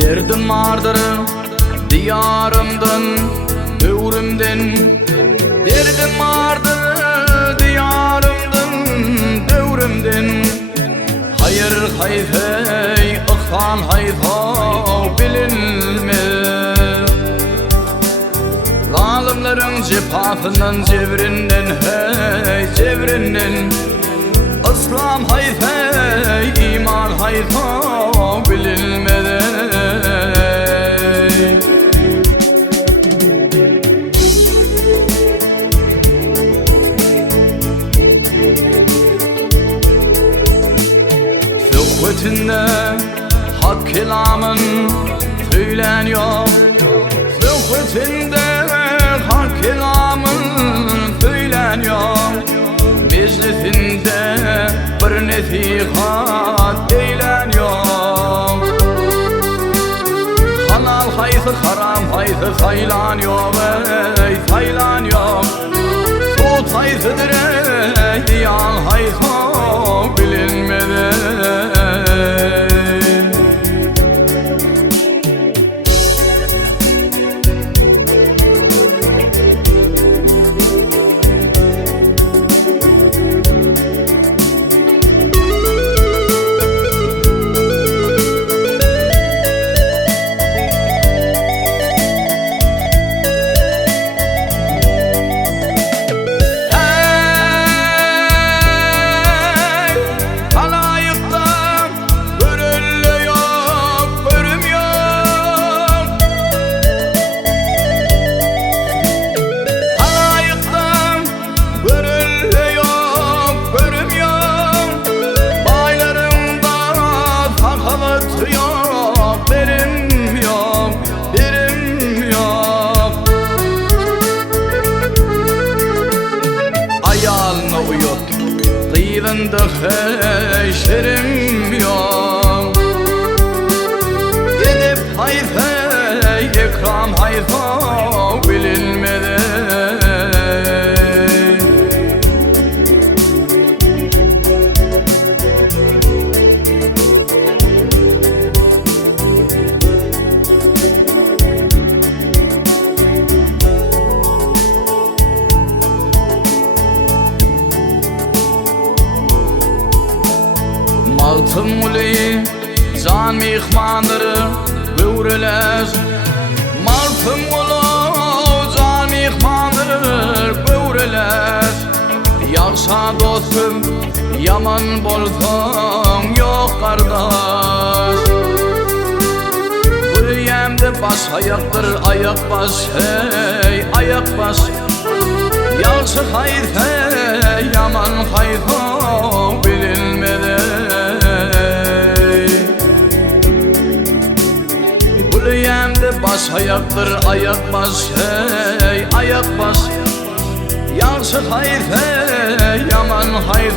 Derdim vardır diyarımdan, övrümden. Derdim vardır diyarımdan, övrümden. Hayır hayfey, ıhsan hayfa bilinmez. Zalimlerin cefasından, cevrinden, hey cevrinden. İslam hayfey, iman hayfa bilinmez. Söhbetinde hak kelamın söyleniyor. Söhbetinde hak kelamın söyleniyor. Meclisinde bir nesihat eyleniyor. Halal haysı haram haysı saylanıyor, ey saylanıyor. Sut haysydır ey yan haysı bilinmez. Kıyvında heşerim yok. Gidip hayfey, ikram hayfa bilinmedi. Altın uli can mihmandır böwreler. Maltım ulu can mihmandır böwreler. Yaxşa dostum yaman bolsang yok kardeş. Bu yemde baş ayaktır ayak baş, hey ayak baş. Yaxşı hayır hey yaman hayır bilinmedi. Baş ayaktır ayak baş, hey ayak baş. Yaxşı hayır hey yaman hayır